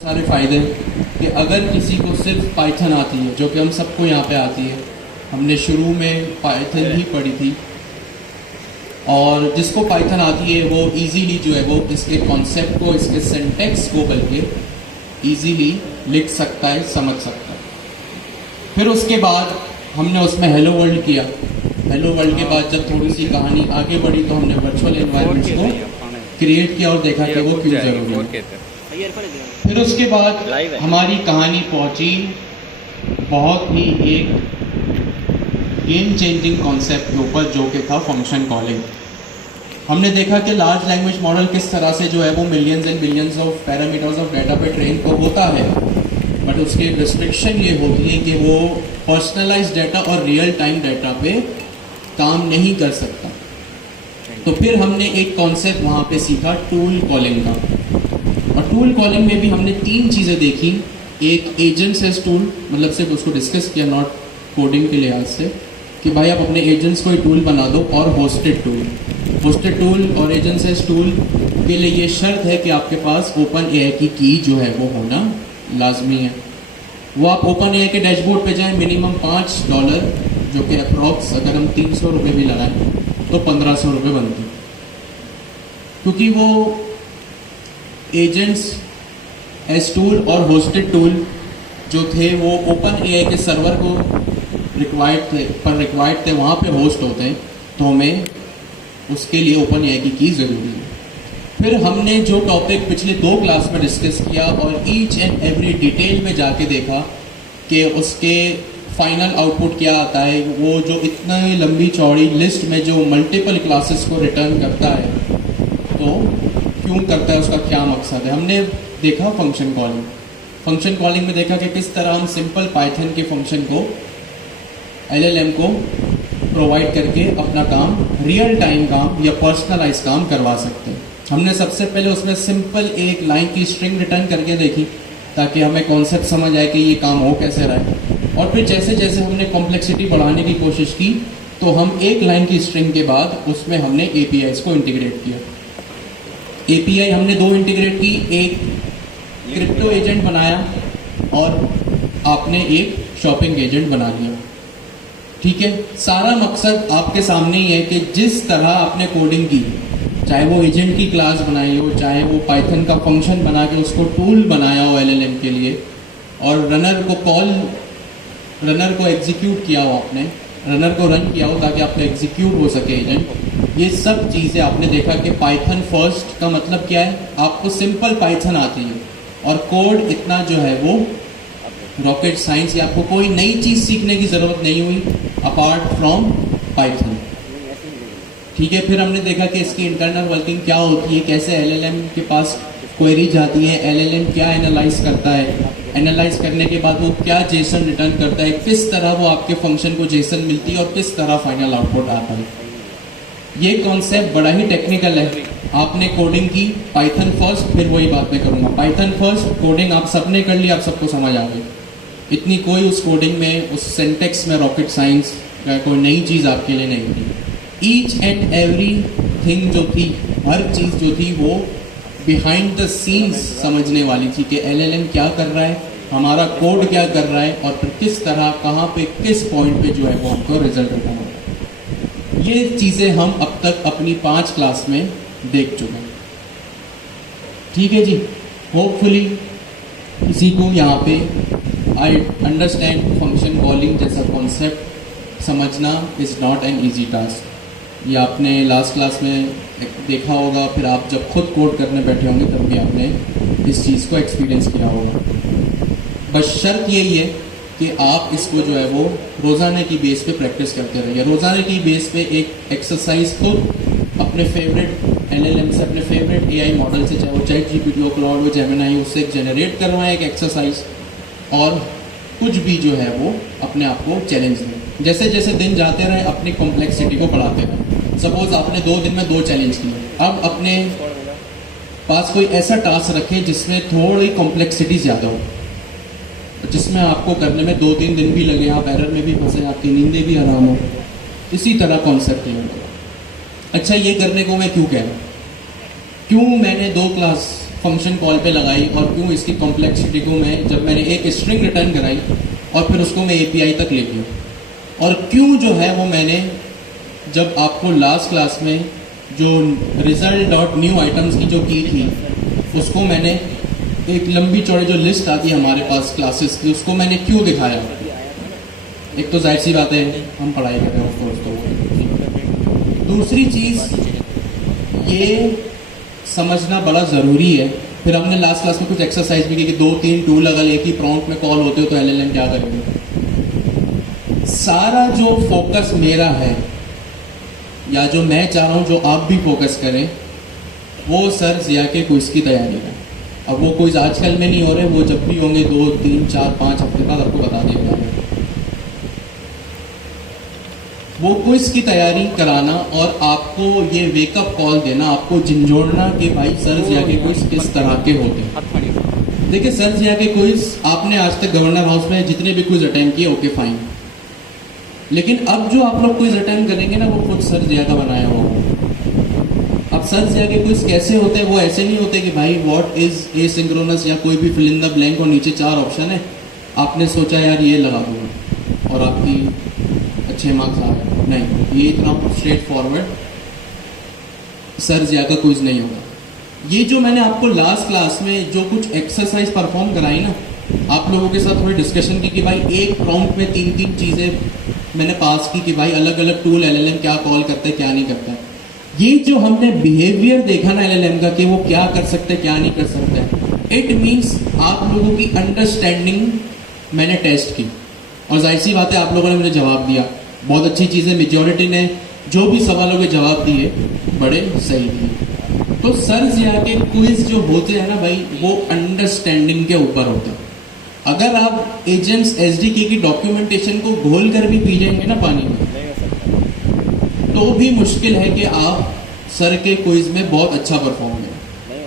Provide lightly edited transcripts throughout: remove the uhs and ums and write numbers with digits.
सारे फ़ायदे कि अगर किसी को सिर्फ पाइथन आती है, जो कि हम सबको यहाँ पे आती है, हमने शुरू में पाइथन ही पढ़ी थी, और जिसको पाइथन आती है वो इजीली जो है वो इसके कॉन्सेप्ट को, इसके सिंटैक्स को बल्कि इजीली लिख सकता है, समझ सकता है। फिर उसके बाद हमने उसमें हेलो वर्ल्ड किया। हेलो वर्ल्ड के बाद जब थोड़ी सी कहानी आगे बढ़ी तो हमने वर्चुअल एनवायरनमेंट्स को क्रिएट किया और देखा कि वो क्यों ज़रूरी है। फिर उसके बाद हमारी कहानी पहुंची बहुत ही एक गेम चेंजिंग कॉन्सेप्ट के ऊपर, जो कि था फंक्शन कॉलिंग। हमने देखा कि लार्ज लैंग्वेज मॉडल किस तरह से जो है वो millions and billions of parameters of data पे ट्रेन तो होता है, बट उसकी रिस्ट्रिक्शन ये होती है कि वो पर्सनलाइज्ड डाटा और रियल टाइम डाटा पे काम नहीं कर सकता। तो फिर हमने एक कॉन्सेप्ट वहाँ पे सीखा टूल कॉलिंग का, और टूल कॉलिंग में भी हमने तीन चीज़ें देखी। एक एजेंट सेस टूल, मतलब सिर्फ उसको डिस्कस किया, नॉट कोडिंग के लिहाज से, कि भाई आप अपने एजेंट्स को ही टूल बना दो। और होस्टेड टूल और एजेंट सेस टूल के लिए ये शर्त है कि आपके पास ओपन एआई की जो है वो होना लाजमी है। वो आप ओपन एआई के डैशबोर्ड पे जाएं, मिनिमम $5, जो कि अप्रॉक्स अगर हम 300 रुपये भी लगाएं तो 1500 रुपये बनते हैं, क्योंकि वो एजेंट्स एस टूल और होस्टेड टूल जो थे वो ओपन एआई के सर्वर को रिक्वायर्ड थे, वहाँ पे होस्ट होते हैं, तो हमें उसके लिए ओपन एआई की ज़रूरी है। फिर हमने जो टॉपिक पिछले 2 क्लास में डिस्कस किया और ईच एंड एवरी डिटेल में जाके देखा कि उसके फाइनल आउटपुट क्या आता है। वो जो इतना लंबी चौड़ी लिस्ट में जो मल्टीपल क्लासेस को रिटर्न करता है, तो क्यों करता है, उसका क्या मकसद है। हमने देखा फंक्शन कॉलिंग में देखा कि किस तरह हम सिंपल पाइथन के फंक्शन को एलएलएम को प्रोवाइड करके अपना काम, रियल टाइम काम या पर्सनलाइज काम करवा सकते हैं। हमने सबसे पहले उसमें सिंपल एक लाइन की स्ट्रिंग रिटर्न करके देखी, ताकि हमें कॉन्सेप्ट समझ आए कि ये काम हो कैसे रहा है। और फिर जैसे जैसे हमने कॉम्प्लेक्सिटी बढ़ाने की कोशिश की, तो हम एक लाइन की स्ट्रिंग के बाद उसमें हमने एपीआईज को इंटीग्रेट किया। एपीआई हमने 2 इंटीग्रेट की, एक क्रिप्टो एजेंट बनाया और आपने एक शॉपिंग एजेंट बना लिया। ठीक है, सारा मकसद आपके सामने ही है कि जिस तरह आपने कोडिंग की, चाहे वो एजेंट की क्लास बनाई हो, चाहे वो पाइथन का फंक्शन बना के उसको टूल बनाया हो एलएलएम के लिए, और रनर को एग्जीक्यूट किया हो, आपने रनर को रन किया हो ताकि आपका एग्जीक्यूट हो सके एजेंट। ये सब चीज़ें आपने देखा कि पाइथन फर्स्ट का मतलब क्या है। आपको सिंपल पाइथन आती है और कोड इतना जो है वो रॉकेट साइंस या आपको कोई नई चीज़ सीखने की ज़रूरत नहीं हुई अपार्ट फ्रॉम पाइथन। ठीक है, फिर हमने देखा कि इसकी इंटरनल वर्किंग क्या होती है, कैसे एलएलएम के पास क्वेरी जाती है, एलएलएम क्या एनालाइज करता है, एनालाइज करने के बाद वो क्या जेसन रिटर्न करता है, किस तरह वो आपके फंक्शन को जेसन मिलती है और किस तरह फाइनल आउटपुट आता है। ये कॉन्सेप्ट बड़ा ही टेक्निकल है। आपने कोडिंग की पाइथन फर्स्ट, फिर वही बात मैं करूँगा। पाइथन फर्स्ट कोडिंग आप सबने कर ली, आप सबको समझ आ गई। इतनी कोई उस कोडिंग में, उस सिंटेक्स में रॉकेट साइंस या कोई नई चीज़ आपके लिए नहीं थी। ईच एंड एवरी थिंग जो थी, हर चीज़ जो थी वो बिहाइंड द सीन्स समझने वाली थी कि एलएलएम क्या कर रहा है, हमारा कोड क्या कर रहा है, और फिर किस तरह, कहाँ पे, किस पॉइंट पे जो है वो हमको रिजल्ट रिटर्न होगा। ये चीज़ें हम अब तक अपनी 5 क्लास में देख चुके हैं। ठीक है जी, होपफुली किसी को यहाँ पे आई अंडरस्टैंड फंक्शन कॉलिंग जैसा कॉन्सेप्ट समझना is not an easy task. ये आपने लास्ट क्लास में देखा होगा, फिर आप जब खुद कोड करने बैठे होंगे तब भी आपने इस चीज़ को एक्सपीरियंस किया होगा। बस शर्त यही है कि आप इसको जो है वो रोज़ाना की बेस पे प्रैक्टिस करते रहिए। रोज़ाना की बेस पे एक एक्सरसाइज खुद अपने फेवरेट एलएलएम से, अपने फेवरेट एआई मॉडल से, चाहे वो चैट जीपीटी हो, क्लाउड हो, जेमिनी हो, उससे जनरेट करवाएं एक एक्सरसाइज, और कुछ भी जो है वो अपने आप को चैलेंज दें। जैसे जैसे दिन जाते रहे अपनी कॉम्प्लेक्सिटी को बढ़ाते रहें। सपोज आपने 2 दिन में 2 चैलेंज किए, अब अपने पास कोई ऐसा टास्क रखें जिसमें थोड़ी कॉम्प्लेक्सिटी ज़्यादा हो, जिसमें आपको करने में 2-3 दिन भी लगे, आप एरर में भी फंसे, आपकी नींदें भी आराम हो। इसी तरह कॉन्सेप्ट है। अच्छा, ये करने को मैं क्यों कह रहा हूँ, क्यों मैंने 2 क्लास फंक्शन कॉल पे लगाई और क्यों इसकी कॉम्प्लेक्सिटी को मैं जब मैंने एक स्ट्रिंग रिटर्न कराई और फिर उसको मैं एपीआई तक ले गया और क्यों जो है वो मैंने जब आपको लास्ट क्लास में जो रिजल्ट डॉट न्यू आइटम्स की जो की थी उसको मैंने एक लंबी चौड़ी जो लिस्ट आती है हमारे पास क्लासेस की उसको मैंने क्यों दिखाया। एक तो जाहिर सी बात है हम पढ़ाई कर रहे हैं ऑफकोर्स, तो दूसरी चीज़ ये समझना बड़ा ज़रूरी है। फिर हमने लास्ट क्लास में कुछ एक्सरसाइज भी की कि 2-3 टूल अगर एक ही प्रॉम्प्ट में कॉल होते हो तो एलएलएम क्या करेंगे। सारा जो फोकस मेरा है या जो मैं चाह रहा हूँ जो आप भी फोकस करें वो सर जिया के क्विज की तैयारी है। अब वो क्विज आजकल में नहीं हो रहे, वो जब भी होंगे 2, 3, 4, 5 हफ्ते बाद आपको बता दिया जाएगा। वो क्विज की तैयारी कराना और आपको ये वेकअप कॉल देना, आपको झिंझोड़ना कि भाई सर जिया के क्विज किस तरह के होते हैं। देखिए सर जिया के क्विज आपने आज तक गवर्नर हाउस में जितने भी क्विज अटेंड किए ओके फाइन, लेकिन अब जो आप लोग क्विज अटेंड करेंगे ना वो खुद सर जिया का बनाया होगा। अब सर जिया के क्विज कैसे होते हैं, वो ऐसे नहीं होते कि भाई व्हाट इज एसिंक्रोनस या कोई भी फिल इन द ब्लैंक और नीचे 4 ऑप्शन है, आपने सोचा यार ये लगा दूंगा और आपकी अच्छे मार्क्स आ गए। नहीं, ये इतना स्ट्रेट फॉरवर्ड सर जिया का क्विज नहीं होगा। ये जो मैंने आपको लास्ट क्लास में जो कुछ एक्सरसाइज परफॉर्म कराई ना, आप लोगों के साथ थोड़ी डिस्कशन की कि भाई एक प्रॉम्प्ट में 3-3 चीज़ें मैंने पास की कि भाई अलग अलग टूल एलएलएम क्या कॉल करते हैं क्या नहीं करता है। ये जो हमने बिहेवियर देखा ना एलएलएम का कि वो क्या कर सकते हैं क्या नहीं कर सकते, इट मीन्स आप लोगों की अंडरस्टैंडिंग मैंने टेस्ट की और जाहिर सी बात है आप लोगों ने मुझे जवाब दिया, बहुत अच्छी चीज़ है। मेजॉरिटी ने जो भी सवालों के जवाब दिए बड़े सही दिए। तो सर जिया के क्विज जो होते हैं ना भाई वो अंडरस्टैंडिंग के ऊपर होते हैं। अगर आप एजेंट्स एसडीके की डॉक्यूमेंटेशन को घोल कर भी पी जाएंगे ना पानी में तो भी मुश्किल है कि आप सर के क्विज में बहुत अच्छा परफॉर्म करें,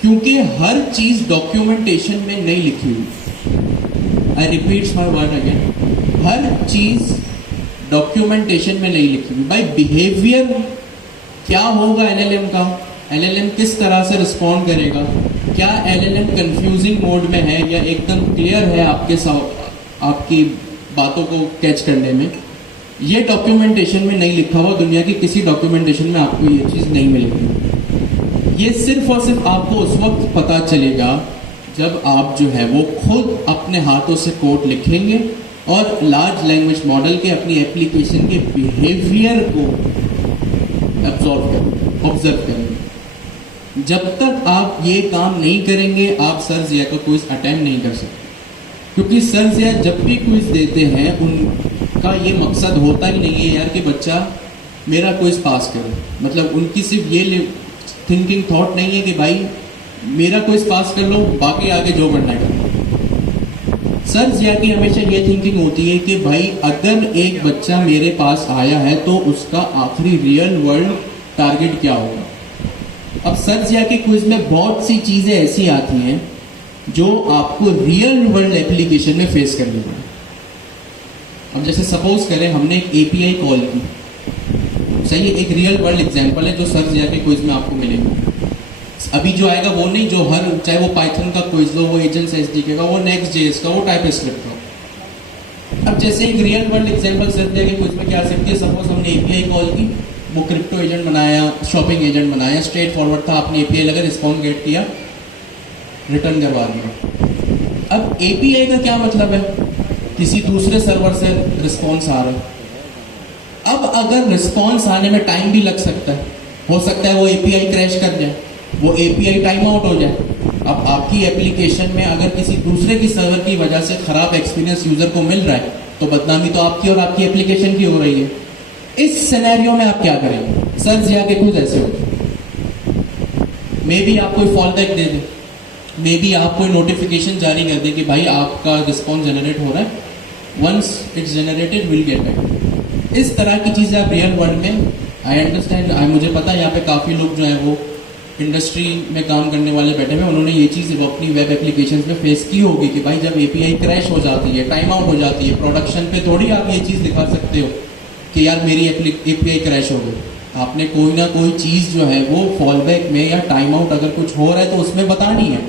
क्योंकि हर चीज डॉक्यूमेंटेशन में नहीं लिखी हुई। आई रिपीट्स माय वर्ड अगेन, हर चीज डॉक्यूमेंटेशन में नहीं लिखी हुई। भाई बिहेवियर क्या होगा एलएलएम का, एलएलएम किस तरह से रिस्पॉन्ड करेगा, क्या एलएलएम कंफ्यूजिंग मोड में है या एकदम क्लियर है आपकी बातों को कैच करने में, ये डॉक्यूमेंटेशन में नहीं लिखा हुआ। दुनिया की किसी डॉक्यूमेंटेशन में आपको ये चीज़ नहीं मिलेगी। ये सिर्फ और सिर्फ आपको उस वक्त पता चलेगा जब आप जो है वो खुद अपने हाथों से कोड लिखेंगे और लार्ज लैंग्वेज मॉडल के अपनी एप्लीकेशन के बिहेवियर को ऑब्जर्व करेंगे। जब तक आप ये काम नहीं करेंगे आप सर जिया का क्विज अटेम्प्ट नहीं कर सकते, क्योंकि सर जिया जब भी क्विज देते हैं उनका ये मकसद होता ही नहीं है यार कि बच्चा मेरा क्विज पास करे। मतलब उनकी सिर्फ ये थिंकिंग थॉट नहीं है कि भाई मेरा क्विज पास कर लो बाकी आगे जो करना है। सर जिया की हमेशा ये थिंकिंग होती है कि भाई अगर एक बच्चा मेरे पास आया है तो उसका आखिरी रियल वर्ल्ड टारगेट क्या होगा। अब सर जिया के क्विज में बहुत सी चीज़ें ऐसी आती हैं जो आपको रियल वर्ल्ड एप्लीकेशन में फेस करनी है। अब जैसे सपोज करें हमने एक एपीआई कॉल की, सही है, एक रियल वर्ल्ड एग्जांपल है जो सर जिया के क्विज में आपको मिलेगा। अभी जो आएगा वो नहीं जो हर चाहे वो पाइथन का क्विज लो, वो एजेंट्स एसडीके का, वो नेक्स्ट जेएस का, वो टाइपस्क्रिप्ट का। अब जैसे एक रियल वर्ल्ड एग्जांपल सर जिया के क्विज में क्या आ सकती है, सपोज हमने एपीआई कॉल की, वो क्रिप्टो एजेंट बनाया, शॉपिंग एजेंट बनाया, स्ट्रेट फॉरवर्ड था, आपने एपीआई लगा, रिस्पॉन्स गेट किया, रिटर्न करवा दिया। अब एपीआई का क्या मतलब है, किसी दूसरे सर्वर से रिस्पॉन्स आ रहा है। अब अगर रिस्पॉन्स आने में टाइम भी लग सकता है, हो सकता है वो एपीआई क्रैश कर जाए, वो एपीआई टाइम आउट हो जाए। अब आपकी एप्लीकेशन में अगर किसी दूसरे की सर्वर की वजह से खराब एक्सपीरियंस यूजर को मिल रहा है तो बदनामी तो आपकी और आपकी एप्लीकेशन की हो रही है। इस सिनेरियो में आप क्या करेंगे, सर जिया के कुछ ऐसे होते, मे बी आप कोई fall back they they, may be आप कोई नोटिफिकेशन जारी कर दे कि भाई आपका रिस्पॉन्स जनरेट हो रहा है, once it's generated will get back. इस तरह की चीज़ें आप रियल वर्ल्ड में, आई अंडरस्टैंड, मुझे पता है यहाँ पे काफ़ी लोग जो है वो इंडस्ट्री में काम करने वाले बैठे हुए, उन्होंने ये चीज़ अपनी वेब एप्लीकेशन में फेस की होगी कि भाई जब एपीआई क्रैश हो जाती है, टाइम आउट हो जाती है, प्रोडक्शन पे थोड़ी आप ये चीज़ दिखा सकते हो कि यार मेरी एपीआई क्रैश हो गई। आपने कोई ना कोई चीज़ जो है वो फॉल बैक में या टाइम आउट अगर कुछ हो रहा है तो उसमें बतानी है।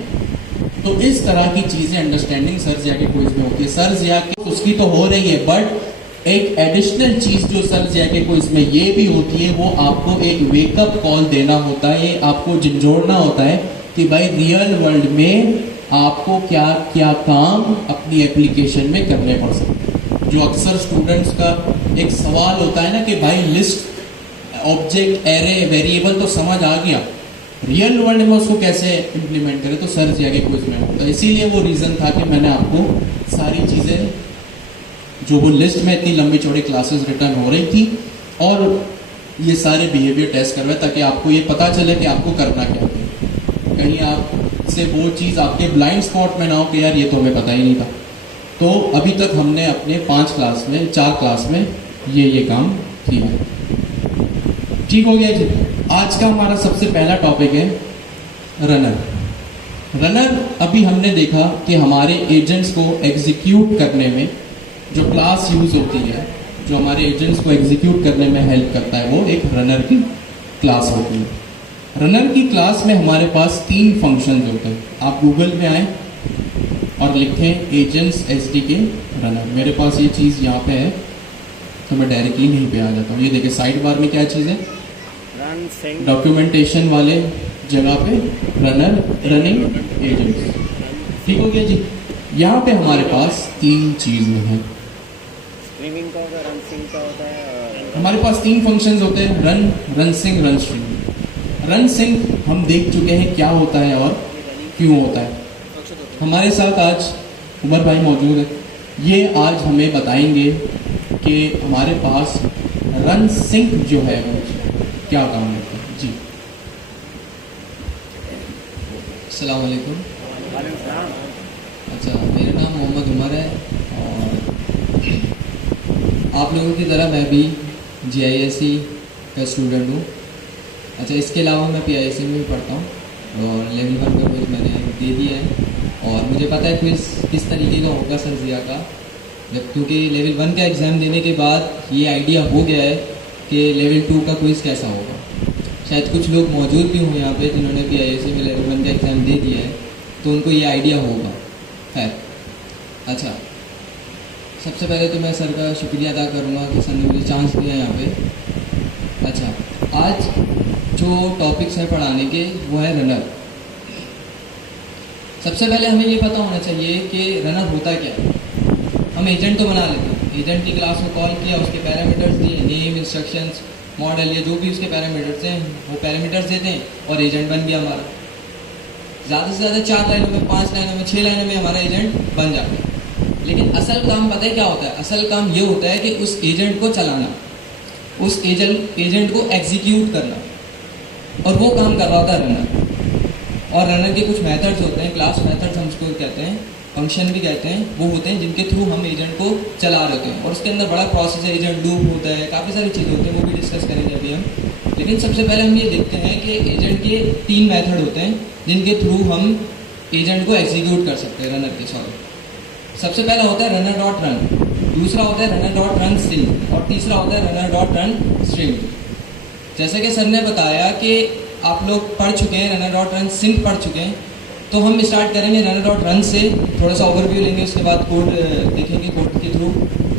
तो इस तरह की चीज़ें अंडरस्टैंडिंग सर जिया के क्विज में होती है। सर जिया के उसकी तो हो रही है, बट एक एडिशनल चीज़ जो सर जिया के क्विज में ये भी होती है, वो आपको एक वेकअप कॉल देना होता है, आपको झंझोड़ना होता है कि भाई रियल वर्ल्ड में आपको क्या क्या काम अपनी एप्लीकेशन में करने पड़ सकते हैं। जो अक्सर स्टूडेंट्स का एक सवाल होता है ना कि भाई लिस्ट, ऑब्जेक्ट, एरे, वेरिएबल तो समझ आ गया, रियल वर्ल्ड में उसको कैसे इम्प्लीमेंट करें, तो सर जी आगे क्विज में। तो इसीलिए वो रीज़न था कि मैंने आपको सारी चीज़ें जो वो लिस्ट में इतनी लंबी चौड़ी क्लासेस रिटर्न हो रही थी और ये सारे बिहेवियर टेस्ट करवाए ताकि आपको ये पता चले कि आपको करना क्या है। कहीं आप से वो चीज़ आपके ब्लाइंड स्पॉट में ना हो कि यार ये तो हमें पता ही नहीं था। तो अभी तक हमने अपने 4 क्लास में ये काम किया है। ठीक हो गया जी। आज का हमारा सबसे पहला टॉपिक है रनर। रनर अभी हमने देखा कि हमारे एजेंट्स को एग्जीक्यूट करने में जो क्लास यूज होती है, जो हमारे एजेंट्स को एग्जीक्यूट करने में हेल्प करता है, वो एक रनर की क्लास होती है। रनर की क्लास में हमारे पास 3 फंक्शंस होते हैं। आप गूगल में आए और लिखें एजेंट्स एसडीके रनर। मेरे पास ये चीज़ यहाँ पे है तो मैं डायरेक्टली यहीं पे आ जाता हूँ। ये देखिए साइड बार में क्या चीज़ है, डॉक्यूमेंटेशन वाले जगह पे रनर, रनिंग एजेंट्स। ठीक हो गया जी। यहाँ पे हमारे पास 3 चीज़ें हैं। स्ट्रीमिंग का होता है, रन सिंक का होता है। हमारे पास 3 फंक्शंस होते हैं, run, run sync, run stream. Run sync हम देख चुके हैं क्या होता है और क्यों होता है। हमारे साथ आज उमर भाई मौजूद है। ये आज हमें बताएंगे कि हमारे पास रन सिंक जो है वो क्या काम करता है। जी अस्सलाम वालेकुम। वालेकुम। अच्छा, मेरा नाम मोहम्मद उमर है और आप लोगों की तरह मैं भी GISE का स्टूडेंट हूँ। अच्छा, इसके अलावा मैं PISE में भी पढ़ता हूँ और लेवल 1 का क्विज़ मैंने दे दिया है और मुझे पता है क्विज़ किस तरीके का होगा सर जिया का। जब क्योंकि लेवल 1 का एग्ज़ाम देने के बाद ये आइडिया हो गया है कि लेवल 2 का क्विज़ कैसा होगा। शायद कुछ लोग मौजूद भी हों यहाँ पे जिन्होंने PISE में लेवल 1 का एग्ज़ाम दे दिया है, तो उनको ये आइडिया होगा। खैर, अच्छा, सबसे पहले तो मैं सर का शुक्रिया अदा करूँगा कि सर ने मुझे चांस दिया यहाँ पे। अच्छा, आज जो टॉपिक्स हैं पढ़ाने के वो है रनर। सबसे पहले हमें ये पता होना चाहिए कि रनर होता क्या है। हम एजेंट तो बना लेते हैं, एजेंट की क्लास को कॉल किया, उसके पैरामीटर्स दिए, नेम, इंस्ट्रक्शंस, मॉडल, ये जो भी उसके पैरामीटर्स हैं वो पैरामीटर्स देते हैं और एजेंट बन गया हमारा। ज़्यादा से ज़्यादा 4 लाइनों में, 5 लाइनों में, 6 लाइनों में हमारा एजेंट बन जाता है। लेकिन असल काम पता है क्या होता है? असल काम ये होता है कि उस एजेंट को चलाना, उस एजेंट को एग्जीक्यूट करना, और वो काम कर रहा होता है रनर। और रनर के कुछ मेथड्स होते हैं, क्लास मेथड्स हम उसको कहते हैं, फंक्शन भी कहते हैं, वो होते हैं जिनके थ्रू हम एजेंट को चला रहे होते हैं। और उसके अंदर बड़ा प्रोसेस है, एजेंट लूप होता है, काफ़ी सारी चीज़ें होती हैं, वो भी डिस्कस करेंगे अभी हम। लेकिन सबसे पहले हम ये देखते हैं कि एजेंट के 3 मेथड होते हैं जिनके थ्रू हम एजेंट को एग्जीक्यूट कर सकते हैं रनर के। सबसे पहला होता है रनर डॉट रन, दूसरा होता है रनर डॉट रन सिंक और तीसरा होता है रनर डॉट रन स्ट्रीम। जैसे कि सर ने बताया कि आप लोग पढ़ चुके हैं, रनर डॉट रन सिंक पढ़ चुके हैं, तो हम स्टार्ट करेंगे रनर डॉट रन से, थोड़ा सा ओवरव्यू लेंगे, उसके बाद कोड देखेंगे कोड के थ्रू।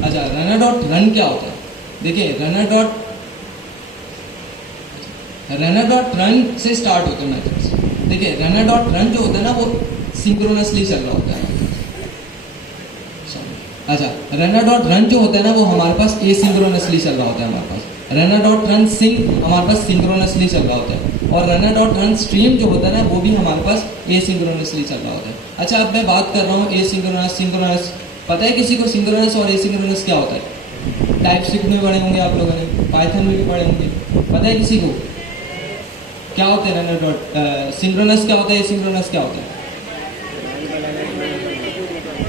अच्छा, रनर डॉट रन क्या होता है? देखिए, रनर डॉट रन से स्टार्ट होते हैं मेथड्स। देखिए, रनर डॉट रन जो होता है ना वो सिंक्रोनसली चल रहा होता है। अच्छा, रनर डॉट रन जो होता है ना वो हमारे पास एसिंक्रोनसली चल रहा होता है हमारे पास। रनर डॉट रन सिंक हमारे पास सिंक्रोनसली चल रहा होता है और रनर डॉट रन स्ट्रीम जो होता है ना वो भी हमारे पास एसिंक्रोनसली चल रहा होता है। अच्छा, अब मैं बात कर रहा हूँ एसिंक्रोनस, सिंक्रोनस। पता है किसी को सिंक्रोनस और एसिंक्रोनस क्या होता है? टाइपस्क्रिप्ट में पढ़े होंगे आप लोगों ने, पाइथन में भी पढ़े होंगे। पता है किसी को क्या होता है रनर डॉट सिंक्रोनस क्या होता है, एसिंक्रोनस क्या होता है?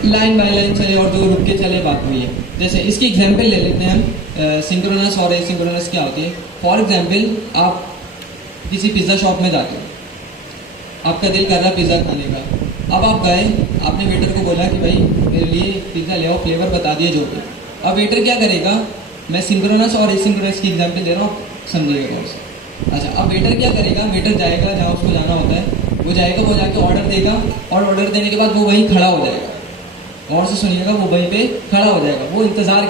लाइन बाय लाइन चले और जो रुक के चले, बात हुई है। जैसे इसकी एग्जांपल ले लेते हैं हम, सिंक्रोनस और एसिंक्रोनस क्या होती है। फॉर एग्जांपल, आप किसी पिज़्ज़ा शॉप में जाते हो, आपका दिल कर रहा है पिज़्ज़ा खाने का। अब आप गए, आपने वेटर को बोला कि भाई मेरे लिए पिज़्ज़ा ले आओ, फ्लेवर बता दिए जो भी। अब वेटर क्या करेगा? मैं सिंक्रोनस और एसिंक्रोनस की एग्जांपल दे रहा हूँ, समझिएगा उसे। अच्छा, अब वेटर क्या करेगा, वेटर जाएगा जहाँ उसको जाना होता है, वो जाएगा, वो जाके ऑर्डर देगा, और ऑर्डर देने के बाद वो वहीं खड़ा हो जाएगा। और से सुनिएगा, वो वहीं पे खड़ा हो जाएगा, वो इंतज़ार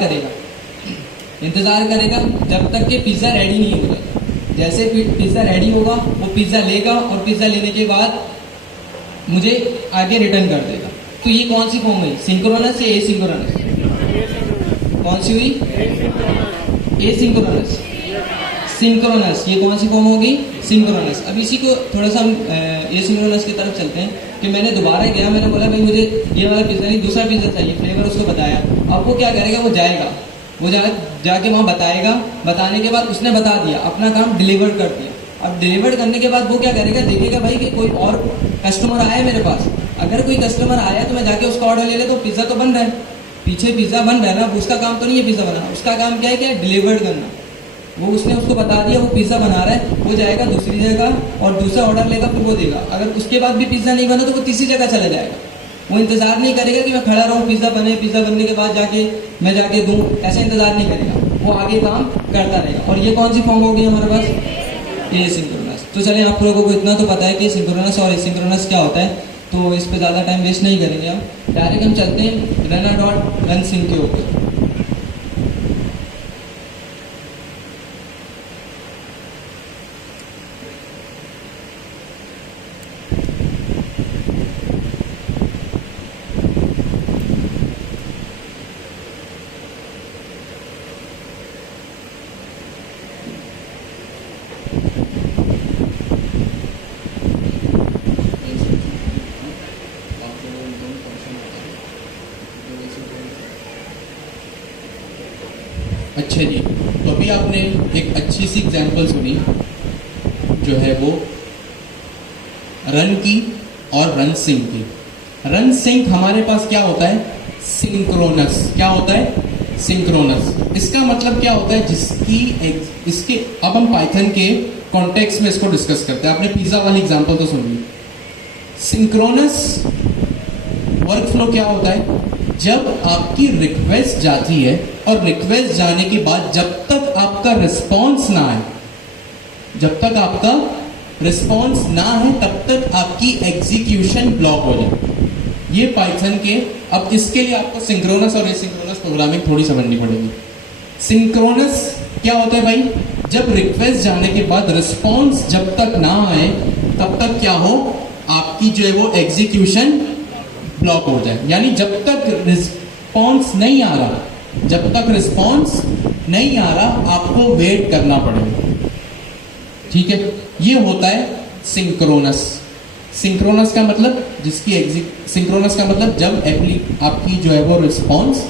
करेगा जब तक कि पिज़्ज़ा रेडी नहीं हो जाता। जैसे पिज़्ज़ा रेडी होगा, वो पिज़्ज़ा लेगा, और पिज़्ज़ा लेने के बाद मुझे आगे रिटर्न कर देगा। तो ये कौन सी फॉर्म हुई, सिंक्रोनस या एसिंक्रोनस? कौन सी हुई? एसिंक्रोनस। सिंक्रोनस, ये कौन सी फॉर्म होगी? सिंक्रोनस। अब इसी को थोड़ा सा हम एसिंक्रोनस की तरफ चलते हैं कि मैंने दोबारा गया, मैंने बोला भाई मुझे ये वाला पिज़्ज़ा नहीं, दूसरा पिज़्ज़ा चाहिए, फ्लेवर उसको बताया। अब वो क्या करेगा, वो जाएगा, वो जाके वहाँ बताएगा, बताने के बाद उसने बता दिया, अपना काम डिलीवर कर दिया। अब डिलीवर करने के बाद वो क्या करेगा, देखेगा भाई कि कोई और कस्टमर आया है मेरे पास। अगर कोई कस्टमर आया तो मैं जाके उसका ऑर्डर ले ले, तो पिज़्ज़ा तो बन रहा है, पीछे पिज़्ज़ा बन रहा है ना, उसका काम तो नहीं है पिज़्ज़ा बनाना, उसका काम क्या है, क्या डिलीवर करना। वो उसने उसको बता दिया, वो पिज़्ज़ा बना रहा है, वो जाएगा दूसरी जगह और दूसरा ऑर्डर लेगा, फिर वो देगा। अगर उसके बाद भी पिज़्ज़ा नहीं बना तो वो तीसरी जगह चला जाएगा। वो इंतज़ार नहीं करेगा कि मैं खड़ा रहूँ, पिज़्ज़ा बने, पिज़्ज़ा बनने के बाद मैं जाके दूँ, ऐसा इंतज़ार नहीं करेगा, वो आगे काम करता रहेगा। और ये कौन सी फॉर्म होगी हमारे पास? एसिंक्रोनस। तो चलिए, आप लोगों को इतना तो पता है कि सिंक्रोनस और एसिंक्रोनस क्या होता है, तो इस पर ज़्यादा टाइम वेस्ट नहीं करेंगे हम, डायरेक्ट हम चलते हैं run.runSync के ऊपर। अच्छा जी, तो अभी आपने एक अच्छी सी एग्जांपल सुनी, जो है वो रन की और रन सिंक की। रन सिंक हमारे पास क्या होता है? सिंक्रोनस। क्या होता है? सिंक्रोनस। इसका मतलब क्या होता है? इसके अब हम पाइथन के कॉन्टेक्स्ट में इसको डिस्कस करते हैं। आपने पिज़्ज़ा वाली एग्जांपल तो सुन ली। सिंक्रोनस वर्कफ्लो क्या होता है? जब आपकी रिक्वेस्ट जाती है और रिक्वेस्ट जाने के बाद जब तक आपका रिस्पॉन्स ना आए, तब तक आपकी एग्जीक्यूशन ब्लॉक हो जाए। ये पाइथन के, अब इसके लिए आपको सिंक्रोनस और एसिंक्रोनस प्रोग्रामिंग थोड़ी समझनी पड़ेगी। सिंक्रोनस क्या होता है भाई? जब रिक्वेस्ट जाने के बाद रिस्पॉन्स जब तक ना आए, तब तक क्या हो, आपकी जो है वो एग्जीक्यूशन ब्लॉक हो जाए। यानी जब तक रिस्पॉन्स नहीं आ रहा, आपको वेट करना पड़ेगा। ठीक है, ये होता है सिंक्रोनस। सिंक्रोनस का मतलब जब आपकी जो है वो रिस्पॉन्स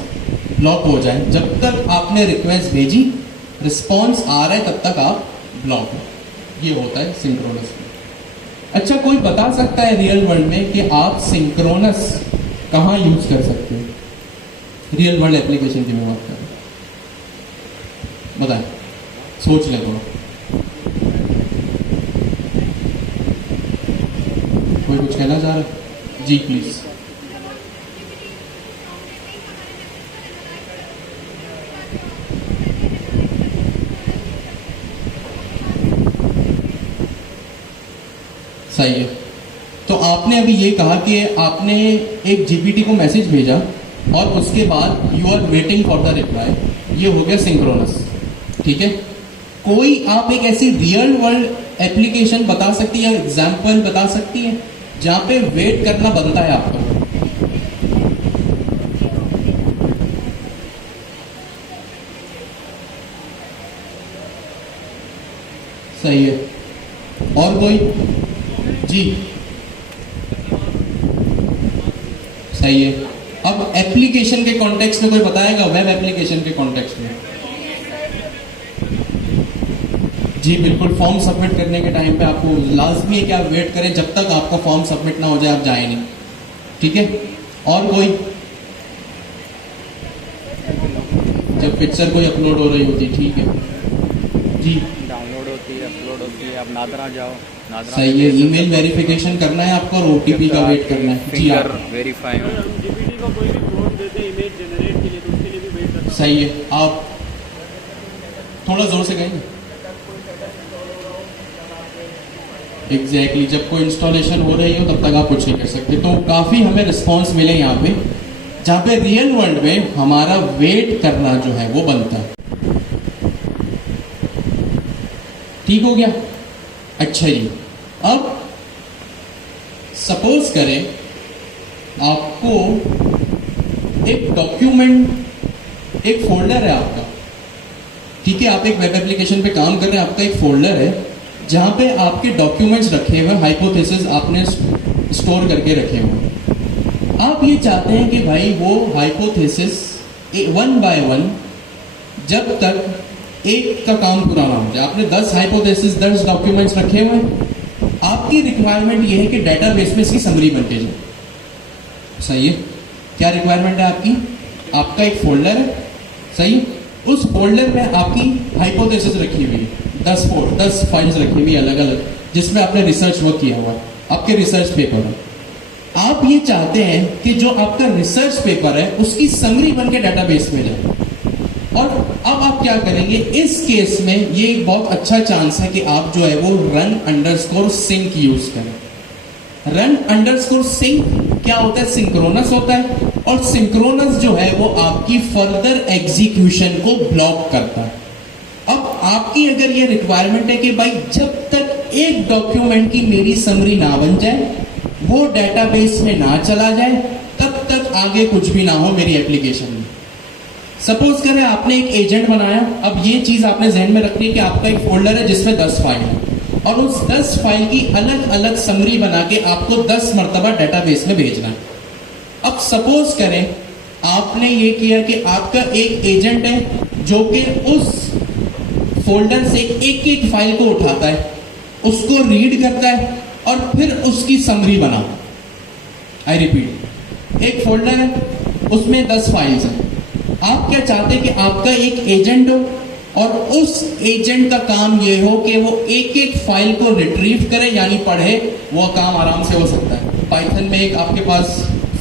ब्लॉक हो जाए। जब तक आपने रिक्वेस्ट भेजी, रिस्पॉन्स आ रहा है, तब तक आप ब्लॉक हो। ये होता है सिंक्रोनस। अच्छा, कोई बता सकता है रियल वर्ल्ड में कि आप सिंक्रोनस कहाँ यूज कर सकते हो? रियल वर्ल्ड एप्लीकेशन की मैं बात कर रहा हूँ, बताएं, सोच ले थोड़ा। कोई कुछ कहना चाह रहा है? जी प्लीज। सही है। तो आपने अभी ये कहा कि आपने एक जीपीटी को मैसेज भेजा और उसके बाद you are waiting for the reply. ये हो गया सिंक्रोनस। ठीक है, कोई आप एक ऐसी रियल वर्ल्ड एप्लीकेशन बता सकती है या एग्जाम्पल बता सकती है जहां पे वेट करना बनता है आपको? सही है। और कोई? जी सही है। अब एप्लीकेशन के कॉन्टेक्स्ट में कोई बताएगा? वेब एप्लीकेशन के कॉन्टेक्स्ट में? जी बिल्कुल। फॉर्म सबमिट करने के टाइम पे आपको लाजमी है कि आप वेट करें जब तक आपका फॉर्म सबमिट ना हो जाए, आप जाए नहीं। ठीक है, और कोई? जब पिक्चर कोई अपलोड हो रही होती। ठीक है जी, डाउनलोड होती है, अपलोड होती है। अब नादरा जाओ, नादरा सही है। ईमेल वेरिफिकेशन करना है आपको और ओटीपी का वेट करना है। जी आप वेरीफाई हो। जीपीटी को कोई भी प्रॉम्प्ट देते हैं इमेज जनरेट के लिए, तो उसके लिए भी वेट करना। सही है। आप थोड़ा जोर से कहेंगे? एग्जैक्टली जब कोई इंस्टॉलेशन हो रही हो तब तक आप कुछ नहीं कर सकते। तो काफ़ी हमें रिस्पॉन्स मिले यहाँ पे, जहाँ पे रियल वर्ल्ड में हमारा वेट करना जो है वो बनता है। ठीक हो गया? अच्छा जी, अब सपोज करें आपको एक डॉक्यूमेंट, एक फोल्डर है आपका, ठीक है, आप एक वेब एप्लीकेशन पे काम कर रहे हैं, आपका एक फोल्डर है जहाँ पे आपके डॉक्यूमेंट्स रखे हुए, हाइपोथेसिस आपने स्टोर करके रखे हुए। आप ये चाहते हैं कि भाई वो हाइपोथेसिस 1 बाय 1 जब तक एक का काम पूरा ना हो जाए। आपने 10 हाइपोथेसिस 10 डॉक्यूमेंट्स रखे हुए हैं, आपकी रिक्वायरमेंट ये है कि डेटाबेस में इसकी समरी बन के जाए। सही है? क्या रिक्वायरमेंट है आपकी? आपका एक फोल्डर है, सही, उस फोल्डर में आपकी हाइपोथेसिस रखी हुई है, 10 फाइल्स रखी हुई अलग अलग, जिसमें आपने रिसर्च वर्क किया हुआ है, आपके रिसर्च पेपर है। आप ये चाहते हैं कि जो आपका रिसर्च पेपर है उसकी समरी बन के डेटाबेस में जाए। और अब आप क्या करेंगे इस केस में? ये एक बहुत अच्छा चांस है कि आप जो है वो run_sync यूज करें। run_sync क्या होता है? सिंक्रोनस होता है, और सिंक्रोनस जो है वो आपकी फर्दर एग्जीक्यूशन को ब्लॉक करता है। अब आपकी अगर ये रिक्वायरमेंट है कि भाई जब तक एक डॉक्यूमेंट की मेरी समरी ना बन जाए, वो डेटाबेस में ना चला जाए, तब तक आगे कुछ भी ना हो मेरी एप्लीकेशन में। सपोज करें आपने एक एजेंट बनाया, अब ये चीज आपने ध्यान में रखनी है कि आपका एक फोल्डर है जिसमें 10 फाइल है, और उस 10 फाइल की अलग अलग समरी बना के आपको 10 मरतबा डेटाबेस में भेजना है। अब सपोज करें आपने ये किया कि आपका एक एजेंट है जो कि उस फोल्डर से एक एक फाइल को उठाता है, उसको रीड करता है और फिर उसकी समरी बनाता है। आई रिपीट, एक फोल्डर है उसमें 10 फाइल्स हैं। आप क्या चाहते हैं कि आपका एक एजेंट हो और उस एजेंट का काम ये हो कि वो एक एक फाइल को रिट्रीव करे, यानी पढ़े। वो काम आराम से हो सकता है। पाइथन में एक आपके पास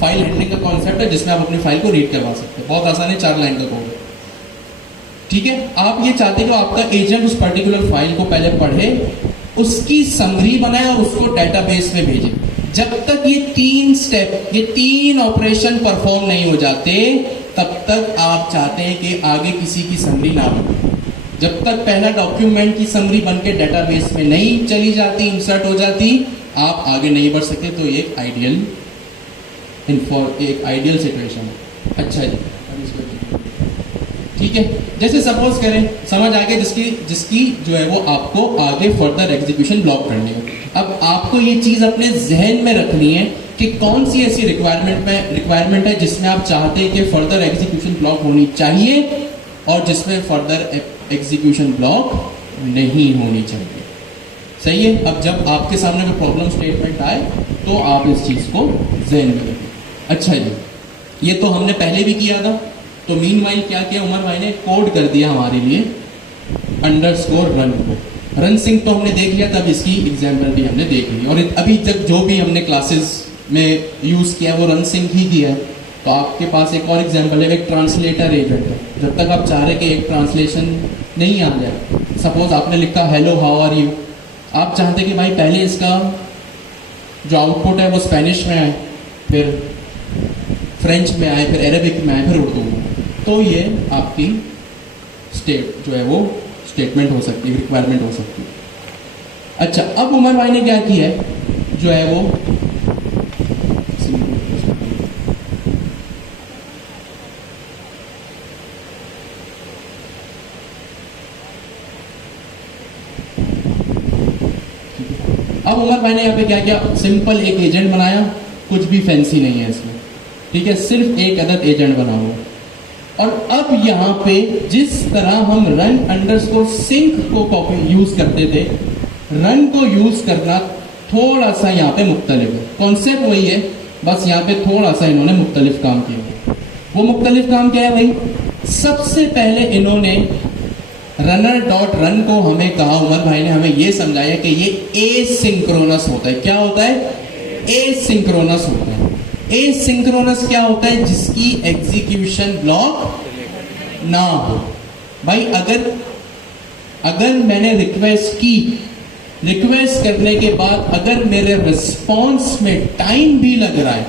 फाइल हैंडलिंग का कॉन्सेप्ट है जिसमें आप अपनी फाइल को रीड करवा सकते हैं। बहुत आसान है, 4 लाइन का कोड। ठीक है, आप ये चाहते हैं कि आपका एजेंट उस पर्टिकुलर फाइल को पहले पढ़े, उसकी समरी बनाए और उसको डेटाबेस में भेजे। जब तक ये 3 स्टेप, ये 3 ऑपरेशन परफॉर्म नहीं हो जाते, तब तक आप चाहते हैं कि आगे किसी की समरी ना बने। जब तक पहला डॉक्यूमेंट की समरी बनके डेटाबेस में नहीं चली जाती, इंसर्ट हो जाती, आप आगे नहीं बढ़ सकते। तो ये एक आइडियल सिचुएशन है। अच्छा जी, ठीक है। जैसे सपोज करें, समझ आ गया, जिसकी जो है वो आपको आगे फर्दर एग्जीक्यूशन ब्लॉक करनी है। अब आपको ये चीज अपने जहन में रखनी है कि कौन सी ऐसी रिक्वायरमेंट है जिसमें आप चाहते हैं कि फर्दर एग्जीक्यूशन ब्लॉक होनी चाहिए और जिसमें फर्दर एग्जीक्यूशन ब्लॉक नहीं होनी चाहिए। सही है। अब जब आपके सामने कोई प्रॉब्लम स्टेटमेंट आए तो आप इस चीज को जहन में रखें। अच्छा जी, ये तो हमने पहले भी किया था। तो मीनवाइल क्या किया, उमर भाई ने कोड कर दिया हमारे लिए _run को। रन सिंक तो हमने देख लिया, तब इसकी एग्जाम्पल भी हमने देख ली। और अभी तक जो भी हमने क्लासेस में यूज किया वो रन सिंक ही किया है। तो आपके पास एक और एग्जाम्पल है, एक ट्रांसलेटर एजेंट है। जब तक आप चाह रहे कि एक ट्रांसलेशन नहीं आ जाए, सपोज आपने लिखा हेलो हाउ आर यू, आप चाहते कि भाई पहले इसका जो आउटपुट है वो स्पेनिश में आए, फिर फ्रेंच में आए, फिर अरेबिक में आए, फिर उर्दू में। तो ये आपकी जो है वो स्टेटमेंट हो सकती है, रिक्वायरमेंट हो सकती है। अच्छा, अब उमर भाई ने क्या किया है, जो है वो अब उमर भाई ने यहाँ पे क्या किया, सिंपल एक एजेंट बनाया, कुछ भी फैंसी नहीं है इसमें। ठीक है, सिर्फ एक अदद एजेंट बना हुआ। और अब यहाँ पे जिस तरह हम run_sync को यूज करते थे, रन को यूज करना थोड़ा सा यहाँ पे मुख्तलिफ है। कॉन्सेप्ट वही है, बस यहाँ पे थोड़ा सा इन्होंने मुख्तलिफ काम किया। वो मुख्तलिफ काम क्या है भाई? सबसे पहले इन्होंने runner.run को हमें कहा, उमर भाई ने हमें ये समझाया कि ये एसिंक्रोनस होता है। क्या होता है? एसिंक्रोनस होता है। एसिंक्रोनस क्या होता है? जिसकी एग्जीक्यूशन ब्लॉक ना हो। भाई अगर मैंने रिक्वेस्ट की, रिक्वेस्ट करने के बाद अगर मेरे रिस्पॉन्स में टाइम भी लग रहा है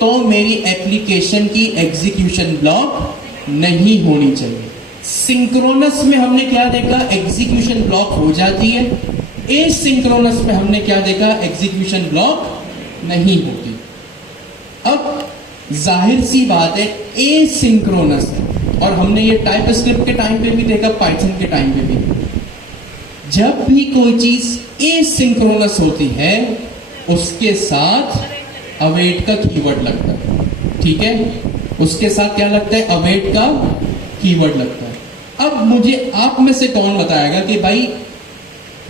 तो मेरी एप्लीकेशन की एग्जीक्यूशन ब्लॉक नहीं होनी चाहिए। सिंक्रोनस में हमने क्या देखा, एग्जीक्यूशन ब्लॉक हो जाती है। एसिंक्रोनस में हमने क्या देखा, एग्जीक्यूशन ब्लॉक नहीं होती। अब जाहिर सी बात है एसिंक्रोनस है, और हमने ये टाइप स्क्रिप्ट के टाइम पे भी देखा, पाइथन के टाइम पे भी। जब भी कोई चीज एसिंक्रोनस होती है उसके साथ अवेट का कीवर्ड लगता है, ठीक है, उसके साथ क्या लगता है, अवेट का कीवर्ड लगता है। अब मुझे आप में से कौन बताएगा कि भाई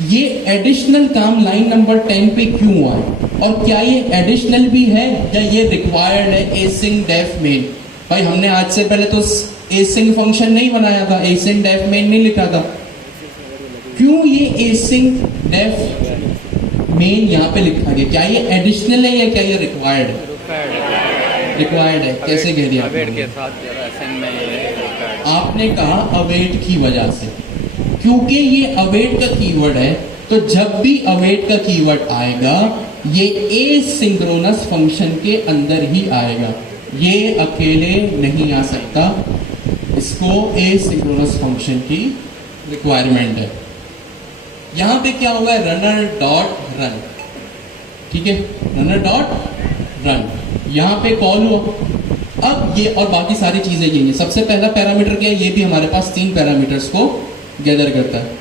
ये एडिशनल काम लाइन नंबर 10 पे क्यों हुआ है, और क्या ये एडिशनल भी है या ये रिक्वायर्ड है एसिंग डेफ मेन। भाई हमने आज से पहले तो एसिंग फंक्शन नहीं बनाया था, एसिंग डेफ मेन नहीं लिखा था, क्यों ये एसिंग डेफ मेन यहाँ पे लिखा गया, क्या ये एडिशनल है या क्या ये रिक्वायर्ड है, रिक्वायर्ड है। कैसे कह दिया के साथ आपने कहा अवेट की वजह से, क्योंकि ये अवेट का कीवर्ड है, तो जब भी अवेट का कीवर्ड आएगा ये एसिंक्रोनस फंक्शन के अंदर ही आएगा, ये अकेले नहीं आ सकता, इसको एसिंक्रोनस फंक्शन की रिक्वायरमेंट है। यहां पे क्या हुआ है, रनर डॉट रन, ठीक है, रनर डॉट रन यहां पे कॉल हुआ। अब ये और बाकी सारी चीजें ये हैं। सबसे पहला पैरामीटर क्या है, ये भी हमारे पास 3 पैरामीटर्स को गैदर करता है।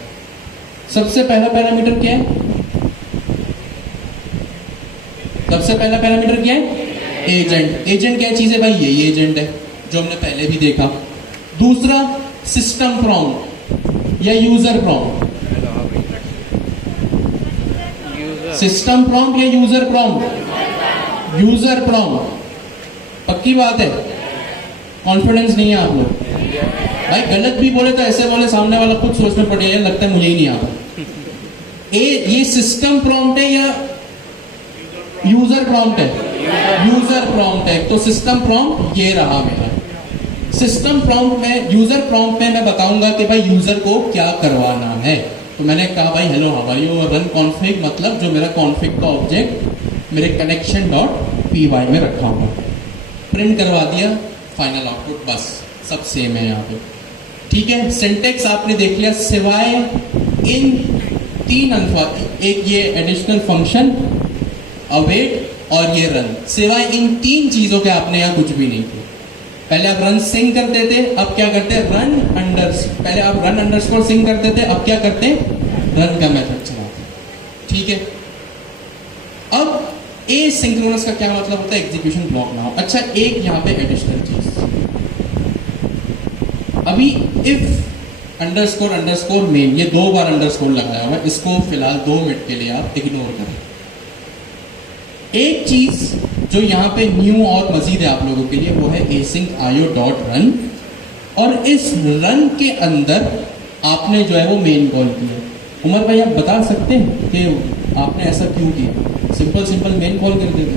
सबसे पहला पैरामीटर क्या है, सबसे पहला पैरामीटर क्या है, एजेंट। एजेंट क्या चीज है भाई, ये एजेंट है जो हमने पहले भी देखा। दूसरा सिस्टम प्रॉम्प्ट या यूजर प्रॉम्प्ट, सिस्टम प्रॉम्प्ट या यूजर प्रॉम्प्ट, यूजर प्रॉम्प्ट। पक्की बात है, कॉन्फिडेंस नहीं है आप लोग, भाई गलत भी बोले तो ऐसे बोले सामने वाला खुद सोचने पड़ेगा, लगता है मुझे ही नहीं आता। ये सिस्टम प्रॉम्प्ट है या यूजर प्रॉम्प्ट है, यूजर प्रॉम्प्ट है। तो सिस्टम प्रॉम्प्ट ये रहा मेरा। सिस्टम प्रॉम्प्ट में, यूजर प्रॉम्प्ट में मैं बताऊंगा कि भाई यूजर को क्या करवाना है। तो मैंने कहा भाई hello how are you, run config, मतलब जो मेरा कॉन्फिग का ऑब्जेक्ट मेरे कनेक्शन डॉट py में रखा हुआ, प्रिंट करवा दिया, फाइनल आउटपुट, बस सब सेम है यहाँ पे, ठीक है। सिंटेक्स आपने देख लिया, सिवाय इन 3 अल्फाज, एक ये एडिशनल फंक्शन अवेट और ये रन, सिवाय इन 3 चीजों के आपने यहाँ कुछ भी नहीं किया। पहले आप रन सिंग करते थे, अब क्या करते हैं, रन अंडर, पहले आप रन अंडरस्कोर सिंग करते थे, अब क्या करते हैं, रन का मेथड चलाते, ठीक है। अब एसिंक्रोनस का क्या मतलब होता है, एग्जीक्यूशन ब्लॉक ना हो। अच्छा, एक यहाँ पे एडिशनल चीज, अभी इफ अंडरस्कोर अंडरस्कोर मेन, ये 2 बार अंडरस्कोर लगाया हुआ है, इसको फिलहाल 2 मिनट के लिए आप इग्नोर करें। एक चीज जो यहाँ पे न्यू और मजीद है आप लोगों के लिए, वो है एसिंक आयो डॉट रन, और इस रन के अंदर आपने जो है वो मेन कॉल किया। उमर भाई आप बता सकते हैं कि आपने ऐसा क्यों किया, सिंपल सिंपल मेन कॉल कर देते।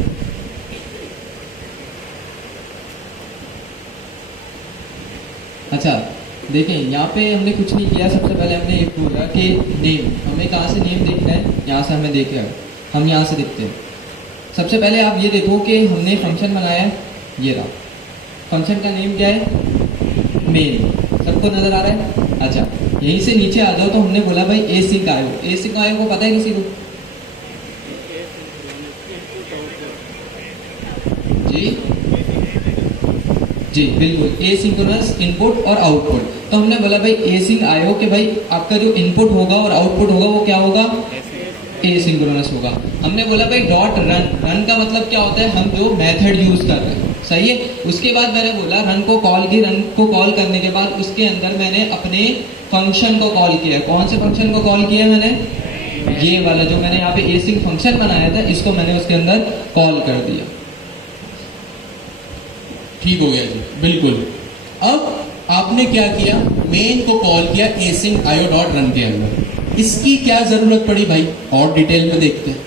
अच्छा देखें, यहाँ पे हमने कुछ नहीं किया। सबसे पहले हमने ये बोला कि नेम, हमें कहाँ से नेम देखना है, यहाँ से हमें देखना है, हम यहाँ से देखते हैं। सबसे पहले आप ये देखो कि हमने फंक्शन बनाया है, ये रहा फंक्शन का नेम क्या है, मेन, सबको नजर आ रहा है। अच्छा यहीं से नीचे आ जाओ, तो हमने बोला भाई एसिंक आयो, एसिंक आयो को पता है किसी को, जी जी बिल्कुल, एसिंक्रोनस इनपुट और आउटपुट। तो हमने बोला भाई एसिंक आयो कि भाई आपका जो इनपुट होगा और आउटपुट होगा वो क्या होगा, एसिंक्रोनस होगा। हमने बोला भाई डॉट रन, रन का मतलब क्या होता है, हम जो मेथड यूज कर रहे हैं, सही है। उसके बाद मैंने बोला रन को कॉल की, रन को कॉल करने के बाद उसके अंदर मैंने अपने फंक्शन को कॉल किया। कौन से फंक्शन को कॉल किया मैंने, ये वाला जो मैंने यहाँ पे एसिंक फंक्शन बनाया था, इसको मैंने उसके अंदर कॉल कर दिया। ठीक हो गया जी, बिल्कुल। अब आपने क्या किया, मेन को कॉल किया एसिंक आयो डॉट रन के अंदर। इसकी क्या जरूरत पड़ी भाई, और डिटेल में देखते हैं।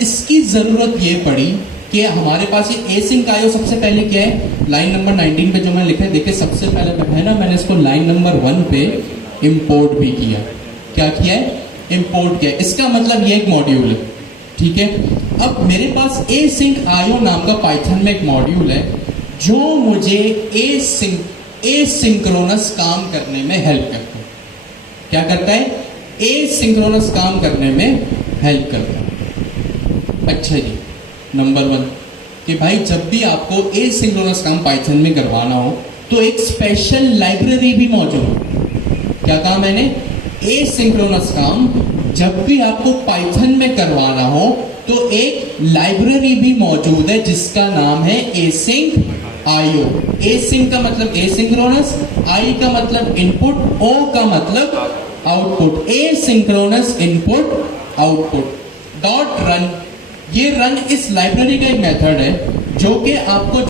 इसकी जरूरत ये पड़ी कि हमारे पास ये एसिंक आयो सबसे पहले क्या है, लाइन नंबर 19 पे जो मैंने लिखा है, देखिए सबसे पहले है ना, मैंने इसको लाइन नंबर 1 पे इंपोर्ट भी किया। क्या किया है, इंपोर्ट किया, इसका मतलब ये एक मॉड्यूल है, ठीक है। अब मेरे पास async io नाम का पाइथन में एक मॉड्यूल है जो मुझे एसिंक्रोनस काम करने में हेल्प करता है। क्या करता है? एसिंक्रोनस काम करने में हेल्प करता है। अच्छा जी, नंबर 1 कि भाई जब भी आपको एसिंक्रोनस काम पाइथन में करवाना हो तो एक स्पेशल लाइब्रेरी भी मौजूद है। क्या कहा मैंने? एसिंक्रोनस काम जब भी आपको पाइथन में करवाना हो तो एक लाइब्रेरी भी मौजूद है जिसका नाम है एसिंक आईओ। एसिंक का मतलब एसिंक्रोनस, आई का मतलब इनपुट, ओ का मतलब output. Asynchronous input output dot run, ये रन इस लाइब्रेरी का एक मेथड है जो कि आपको